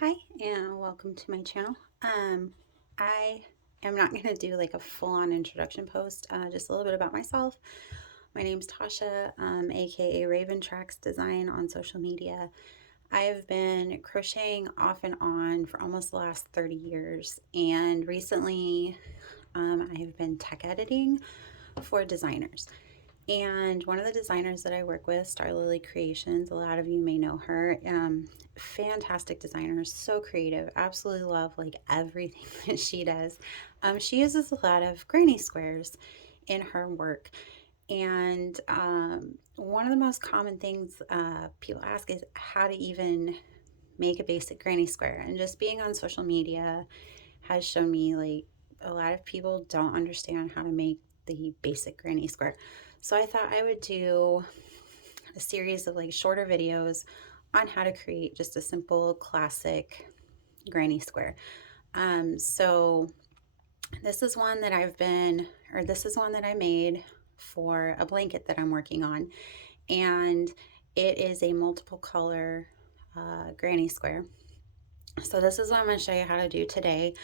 Hi and welcome to my channel. I am not going to do like a full-on introduction post, just a little bit about myself. My name's Tasha, aka Raven Tracks Design on social media. I've been crocheting off and on for almost the last 30 years, and recently I've been tech editing for designers. And one of the designers that I work with, Star Lily Creations, a lot of you may know her. Fantastic designer, so creative, absolutely love like everything that she does. She uses a lot of granny squares in her work. And one of the most common things people ask is how to even make a basic granny square. And just being on social media has shown me like a lot of people don't understand how to make the basic granny square. So I thought I would do a series of like shorter videos on how to create just a simple classic granny square. So this is one that this is one that I made for a blanket that I'm working on. And it is a multiple color granny square. So this is what I'm going to show you how to do today.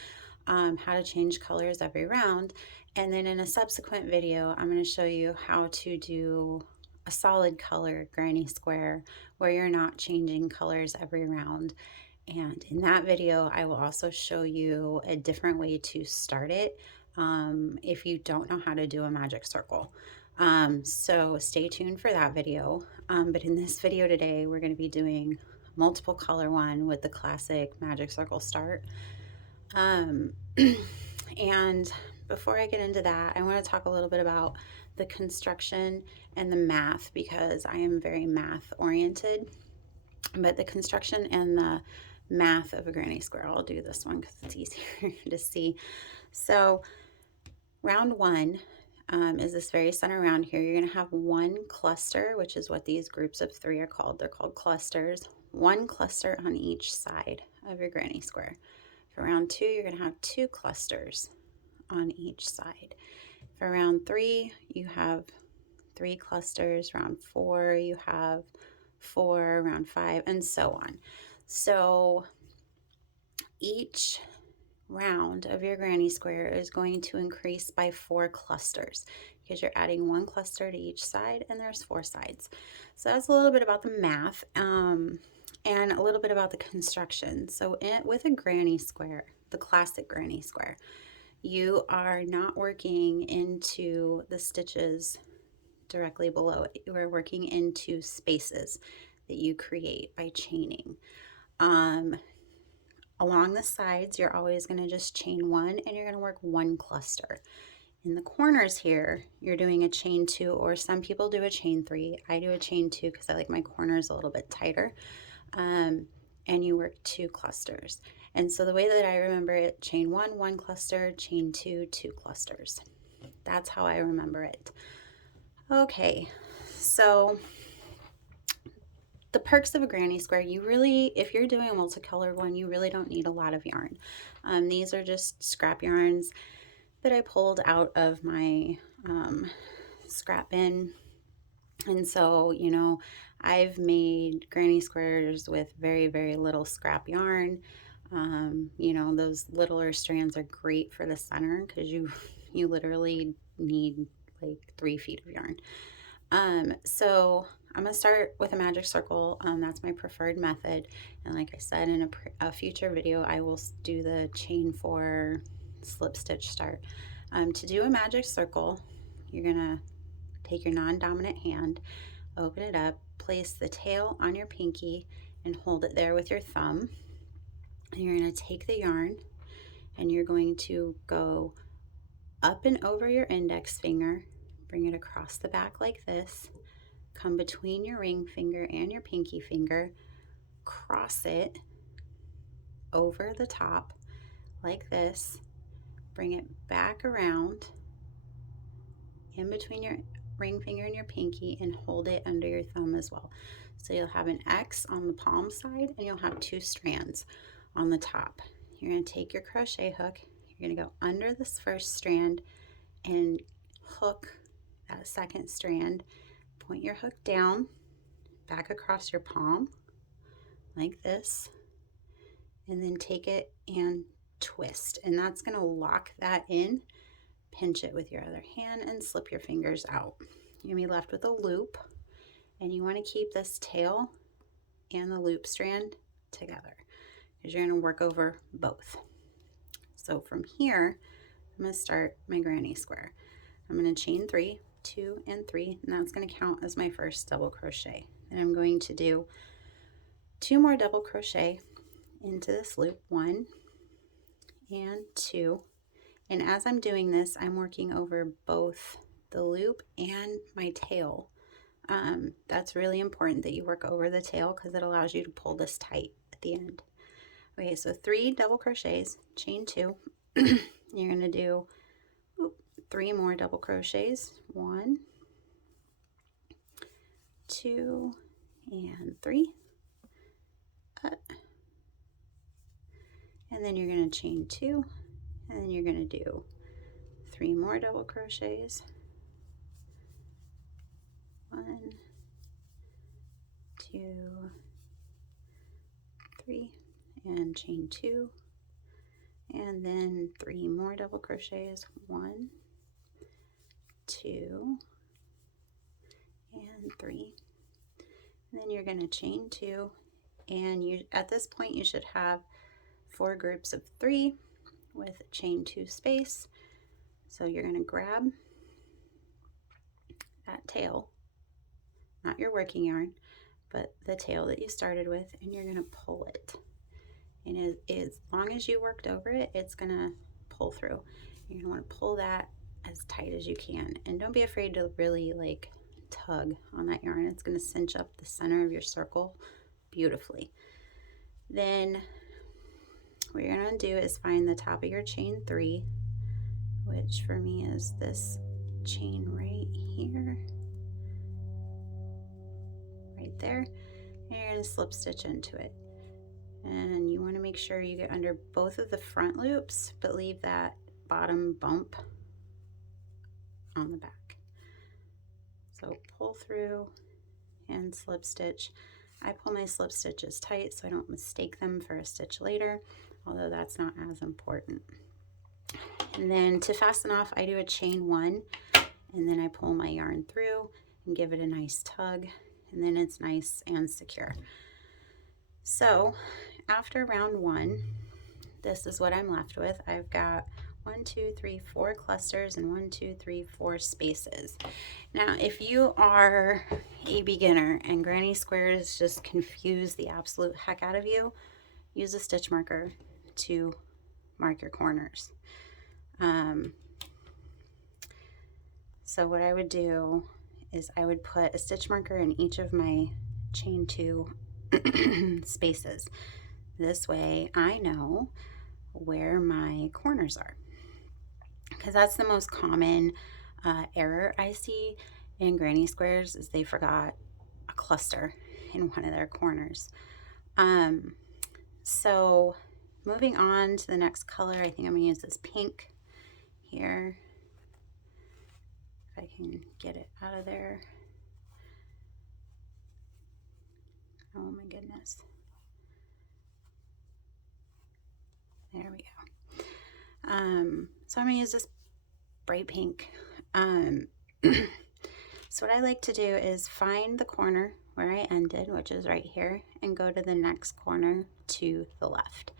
How to change colors every round, and then in a subsequent video I'm going to show you how to do a solid color granny square where you're not changing colors every round. And in that video I will also show you a different way to start it if you don't know how to do a magic circle. So stay tuned for that video. But in this video today we're going to be doing multiple color one with the classic magic circle start. And before I get into that, I want to talk a little bit about the construction and the math, because I am very math oriented. But the construction and the math of a granny square, I'll do this one because it's easier to see. So round one is this very center round here. You're going to have one cluster, which is what these groups of three are called. They're called clusters. One cluster on each side of your granny square. For round two, you're going to have two clusters on each side. For round three, you have three clusters. Round four, you have four. Round five, and so on. So each round of your granny square is going to increase by 4 clusters because you're adding one cluster to each side, and there's 4 sides. So that's a little bit about the math. And a little bit about the construction. So with a granny square, the classic granny square, you are not working into the stitches directly below it. You are working into spaces that you create by chaining. Along the sides, you're always going to just chain one, and you're going to work one cluster. In the corners here, you're doing a chain 2, or some people do a chain 3. I do a chain 2 because I like my corners a little bit tighter. And you work 2 clusters. And so the way that I remember it, chain 1, 1 cluster, chain 2, 2 clusters. That's how I remember it. Okay, so the perks of a granny square, you really, if you're doing a multicolored one, you really don't need a lot of yarn. These are just scrap yarns that I pulled out of my scrap bin. And so, you know, I've made granny squares with very, very little scrap yarn. You know, those littler strands are great for the center because you literally need like 3 feet of yarn. So I'm gonna start with a magic circle. That's my preferred method. And like I said, in a future video, I will do the chain 4 slip stitch start. To do a magic circle, you're gonna take your non-dominant hand, open it up, place the tail on your pinky, and hold it there with your thumb. And you're going to take the yarn, and you're going to go up and over your index finger, bring it across the back like this, come between your ring finger and your pinky finger, cross it over the top like this, bring it back around in between your ring finger and your pinky, and hold it under your thumb as well. So you'll have an X on the palm side, and you'll have 2 strands on the top. You're going to take your crochet hook, you're going to go under this first strand and hook that second strand, point your hook down, back across your palm like this, and then take it and twist, and that's going to lock that in. Pinch it with your other hand and slip your fingers out. You're going to be left with a loop, and you want to keep this tail and the loop strand together because you're going to work over both. So from here, I'm going to start my granny square. I'm going to chain 3, 2 and 3, and that's going to count as my first double crochet. And I'm going to do 2 more double crochet into this loop, 1 and 2. And as I'm doing this, I'm working over both the loop and my tail. That's really important that you work over the tail because it allows you to pull this tight at the end. Okay, so 3 double crochets, chain 2. You're going to do 3 more double crochets, 1, 2, and 3. And then you're going to chain 2, and then you're going to do 3 more double crochets, 1, 2, 3, and chain 2, and then 3 more double crochets, 1, 2, and 3. And then you're going to chain 2, and you at this point you should have 4 groups of 3 with chain 2 space. So you're going to grab that tail, not your working yarn, but the tail that you started with, and you're going to pull it. And as long as you worked over it, it's going to pull through. You're going to want to pull that as tight as you can, and don't be afraid to really like tug on that yarn. It's going to cinch up the center of your circle beautifully. Then what you're going to do is find the top of your chain 3, which for me is this chain right here, right there, and you're going to slip stitch into it. And you want to make sure you get under both of the front loops, but leave that bottom bump on the back. So pull through and slip stitch. I pull my slip stitches tight so I don't mistake them for a stitch later, although that's not as important. And then to fasten off, I do a chain 1, and then I pull my yarn through and give it a nice tug, and then it's nice and secure. So after round 1, this is what I'm left with. I've got 1, 2, 3, 4 clusters and 1, 2, 3, 4 spaces. Now, if you are a beginner and granny squares just confuse the absolute heck out of you, use a stitch marker to mark your corners. So what I would do is I would put a stitch marker in each of my chain 2 spaces. This way I know where my corners are, because that's the most common error I see in granny squares is they forgot a cluster in one of their corners. So moving on to the next color, I think I'm going to use this pink here. If I can get it out of there. Oh my goodness. There we go. So I'm going to use this bright pink. So what I like to do is find the corner where I ended, which is right here, and go to the next corner to the left.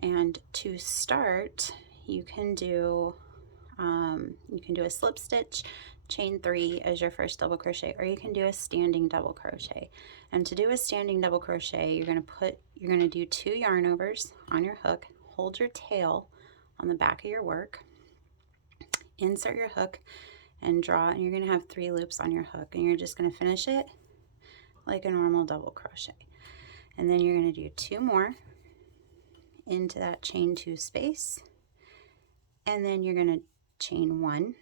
And to start, you can do a slip stitch, chain 3 as your first double crochet, or you can do a standing double crochet. And to do a standing double crochet, you're going to do 2 yarn overs on your hook, hold your tail on the back of your work, insert your hook and draw, and you're going to have 3 loops on your hook, and you're just going to finish it like a normal double crochet. And then you're going to do 2 more into that chain 2 space, and then you're going to chain 1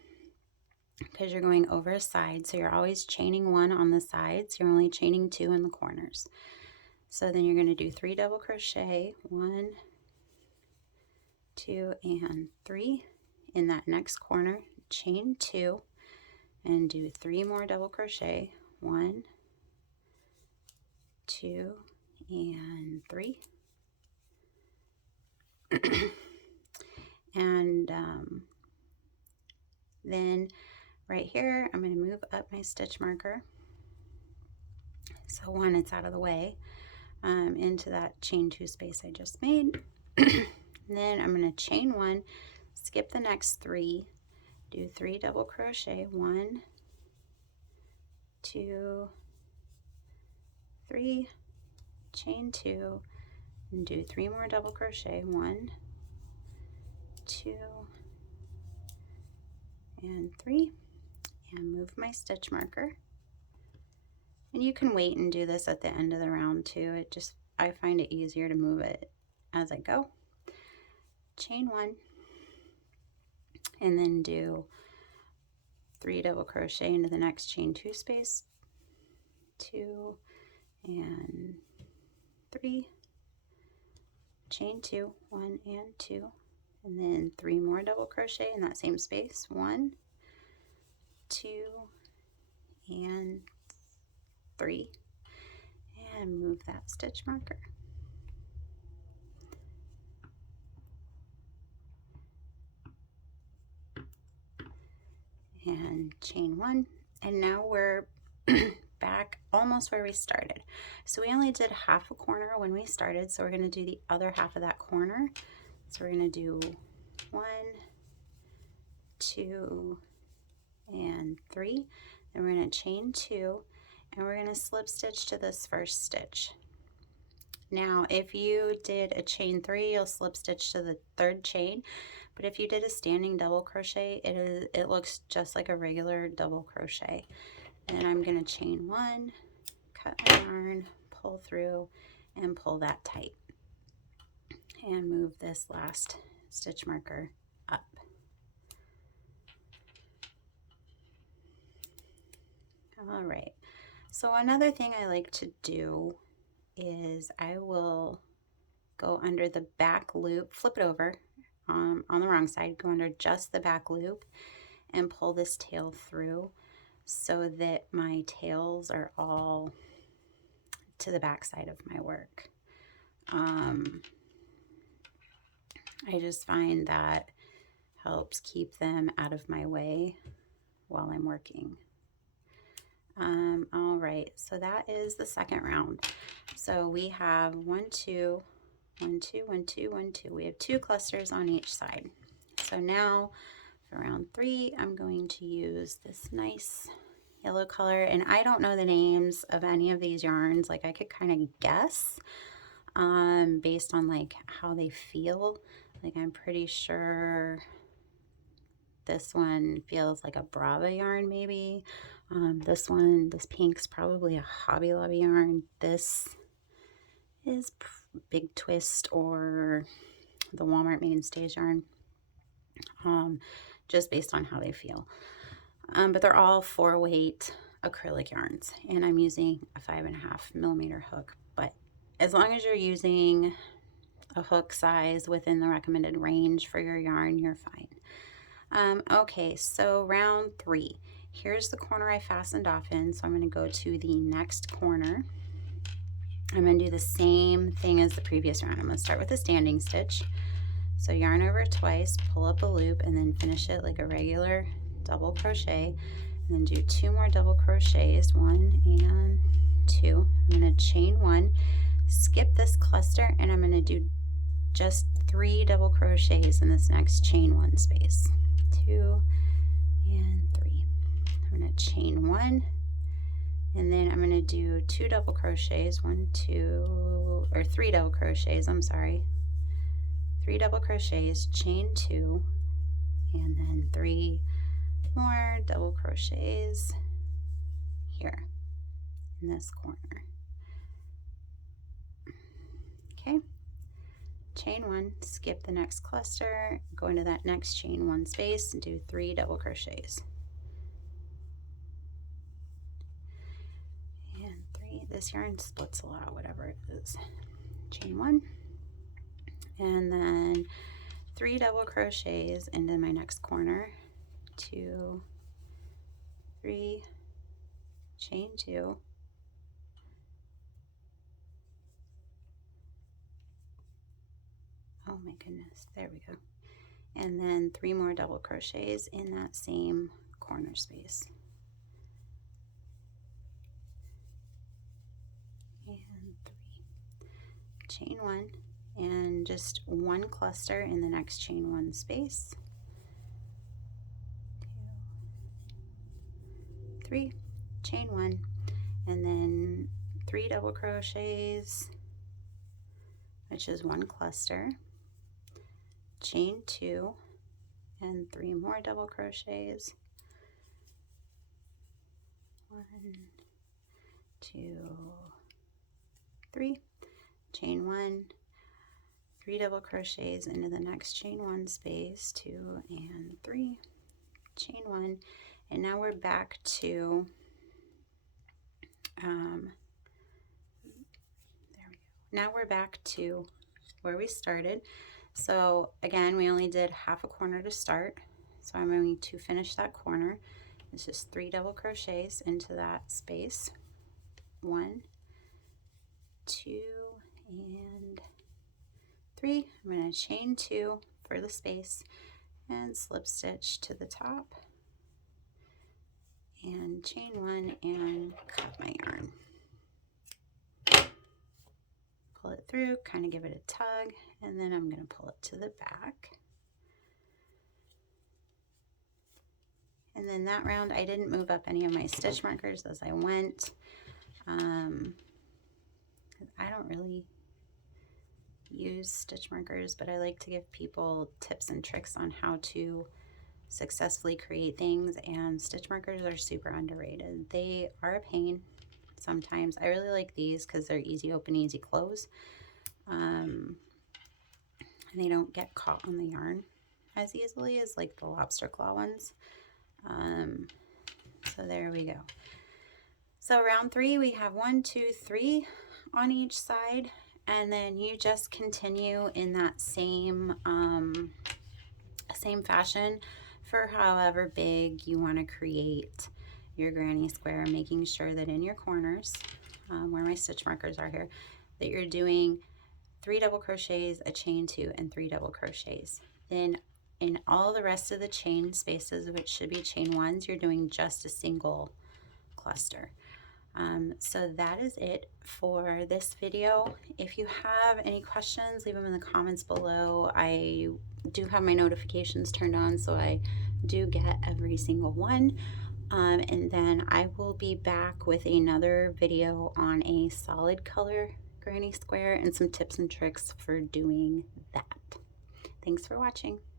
because you're going over a side, so you're always chaining 1 on the sides. You're only chaining 2 in the corners. So then you're going to do 3 double crochet, 1, 2, and 3 in that next corner, chain 2, and do 3 more double crochet, 1, 2, and 3. And then right here, I'm going to move up my stitch marker. So one, it's out of the way, into that chain 2 space I just made. And then I'm going to chain 1, skip the next 3, do 3 double crochet, 1, 2, 3, chain 2, and do 3 more double crochet, 1, 2, and 3, and move my stitch marker. And you can wait and do this at the end of the round too. I find it easier to move it as I go. Chain 1, and then do 3 double crochet into the next chain 2 space, 2 and 3, chain 2, 1 and 2, and then 3 more double crochet in that same space, 1, 2, and 3, and move that stitch marker. And chain 1, and now we're back almost where we started. So we only did half a corner when we started, so we're going to do the other half of that corner. So we're going to do 1, 2, and 3, then we're going to chain 2, and we're going to slip stitch to this first stitch. Now if you did a chain 3, you'll slip stitch to the 3rd chain, but if you did a standing double crochet, it looks just like a regular double crochet. And I'm going to chain 1, cut my yarn, pull through, and pull that tight, and move this last stitch marker up. All right, so another thing I like to do is I will go under the back loop, flip it over on the wrong side, go under just the back loop and pull this tail through so that my tails are all to the back side of my work. I just find that helps keep them out of my way while I'm working. All right, so that is the second round. So we have 1, 2, 1, 2, 1, 2, 1, 2. We have 2 clusters on each side. So now for round 3, I'm going to use this nice yellow color, and I don't know the names of any of these yarns. Like I could kind of guess based on like how they feel. Like I'm pretty sure this one feels like a Brava yarn maybe. This pink's probably a Hobby Lobby yarn. This is Big Twist or the Walmart Mainstays yarn, just based on how they feel. But they're all 4-weight acrylic yarns, and I'm using a 5.5mm hook. But as long as you're using a hook size within the recommended range for your yarn, you're fine. Okay, so round 3. Here's the corner I fastened off in, so I'm going to go to the next corner. I'm going to do the same thing as the previous round. I'm going to start with a standing stitch. So yarn over twice, pull up a loop, and then finish it like a regular double crochet. And then do 2 more double crochets, 1 and 2. I'm going to chain 1, skip this cluster, and I'm going to do just 3 double crochets in this next chain 1 space. 2 and 3. I'm going to chain 1, and then I'm going to do 2 double crochets, 3 double crochets, I'm sorry. 3 double crochets, chain 2, and then 3 more double crochets here in this corner. Okay, chain 1, skip the next cluster, go into that next chain 1 space and do 3 double crochets. And 3, this yarn splits a lot, whatever it is. Chain 1, and then 3 double crochets into my next corner, 2, 3, chain 2, oh, my goodness, there we go. And then 3 more double crochets in that same corner space. And 3. Chain 1 and just 1 cluster in the next chain 1 space. 2, 3, chain 1, and then 3 double crochets, which is 1 cluster, chain 2, and 3 more double crochets. 1, 2, 3, chain 1, 3 double crochets into the next chain 1 space, 2 and 3, chain 1, and now we're back to there we go. Now we're back to where we started. So again, we only did half a corner to start, so I'm going to finish that corner. It's just 3 double crochets into that space. 1, 2, and 3. I'm going to chain 2 for the space and slip stitch to the top and chain 1 and cut my yarn. Pull it through, kind of give it a tug, and then I'm going to pull it to the back. And then that round I didn't move up any of my stitch markers as I went. I don't really use stitch markers, but I like to give people tips and tricks on how to successfully create things, and stitch markers are super underrated. They are a pain sometimes. I really like these because they're easy open, easy close, and they don't get caught on the yarn as easily as like the lobster claw ones. So there we go. So round 3, we have 1, 2, 3 on each side, and then you just continue in that same fashion for however big you want to create your granny square, making sure that in your corners, where my stitch markers are here, that you're doing 3 double crochets, a chain 2, and 3 double crochets. Then in all the rest of the chain spaces, which should be chain 1s, you're doing just a single cluster. So that is it for this video. If you have any questions, leave them in the comments below. I do have my notifications turned on, so I do get every single one. And then I will be back with another video on a solid color granny square and some tips and tricks for doing that. Thanks for watching.